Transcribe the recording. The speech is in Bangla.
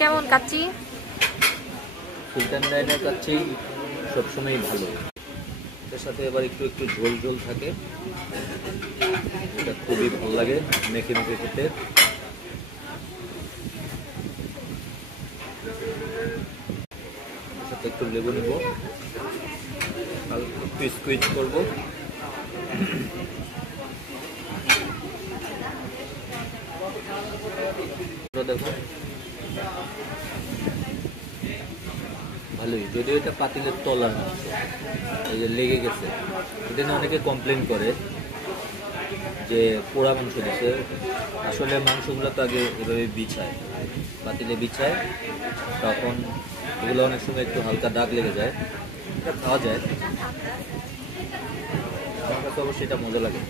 কেমন কাচ্চি? সুলতান ডাইনের কাচ্চি সবসময়ই ভালো। এর সাথে এবার একটু একটু ঝোল ঝোল থাকে, এটা খুবই ভালো লাগে মেখে মেখে খেতে। সাথে একটু লেবু নেব আর একটু স্কুইজ করবো। দেখো ভালোই, যদিও এটা পাতিলের তলার মাংস, এই যে লেগে গেছে, এটা নিয়ে অনেকে কমপ্লেন করে যে পোড়া মাংস দিচ্ছে। আসলে মাংসগুলো তো আগে এভাবে বিছায়, পাতিলে বিছায়, তখন এগুলো অনেক সময় একটু হালকা দাগ লেগে যায়, এটা খাওয়া যায়। আমার কাছে অবশ্যই এটা মজা লাগে।